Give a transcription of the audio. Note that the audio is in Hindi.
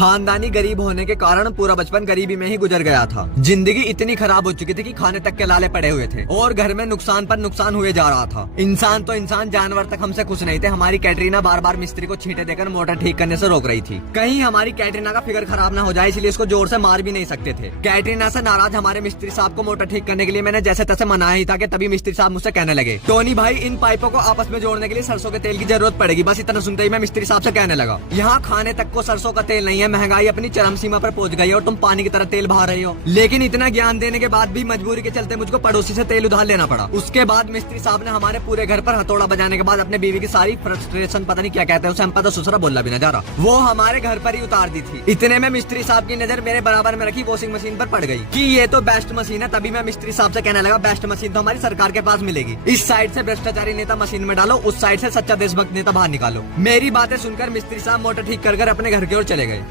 खानदानी गरीब होने के कारण पूरा बचपन गरीबी में ही गुजर गया था। जिंदगी इतनी खराब हो चुकी थी कि खाने तक के लाले पड़े हुए थे और घर में नुकसान पर नुकसान हुए जा रहा था। इंसान तो इंसान, जानवर तक हमसे खुश नहीं थे। हमारी कैटरीना बार बार मिस्त्री को छींटे देकर मोटर ठीक करने से रोक रही थी। कहीं हमारी कैटरीना का फिगर खराब ना हो जाए, इसलिए इसको जोर से मार भी नहीं सकते थे। कैटरीना से नाराज हमारे मिस्त्री साहब को मोटर ठीक करने के लिए मैंने जैसे तैसे मनाया ही था कि तभी मिस्त्री साहब मुझसे कहने लगे, टोनी भाई, इन पाइपों को आपस में जोड़ने के लिए सरसों के तेल की जरूरत पड़ेगी। बस इतना सुनते ही मैं मिस्त्री साहब से कहने लगा, यहाँ खाने तक को सरसों का तेल नहीं है, महंगाई अपनी चरम सीमा पर पहुंच गई है और तुम पानी की तरह तेल बहा रही हो। लेकिन इतना ज्ञान देने के बाद भी मजबूरी के चलते मुझको पड़ोसी से तेल उधार लेना पड़ा। उसके बाद मिस्त्री साहब ने हमारे पूरे घर पर हथौड़ा बजाने के बाद अपने बीवी की सारी फ्रस्ट्रेशन, पता नहीं क्या कहते हैं उसे, हम पता सुसरा बोलना भी ना जा रहा, वो हमारे घर पर ही उतार दी थी। इतने में मिस्त्री साहब की नजर मेरे बराबर में रखी वॉशिंग मशीन पर पड़ गई कि ये तो बेस्ट मशीन है। तभी मैं मिस्त्री साहब से कहने लगा, बेस्ट मशीन तो हमारी सरकार के पास मिलेगी। इस साइड से भ्रष्टाचारी नेता मशीन में डालो, उस साइड से सच्चा देशभक्त नेता बाहर निकालो। मेरी बातें सुनकर मिस्त्री साहब मोटर ठीक कर अपने घर की ओर चले गए।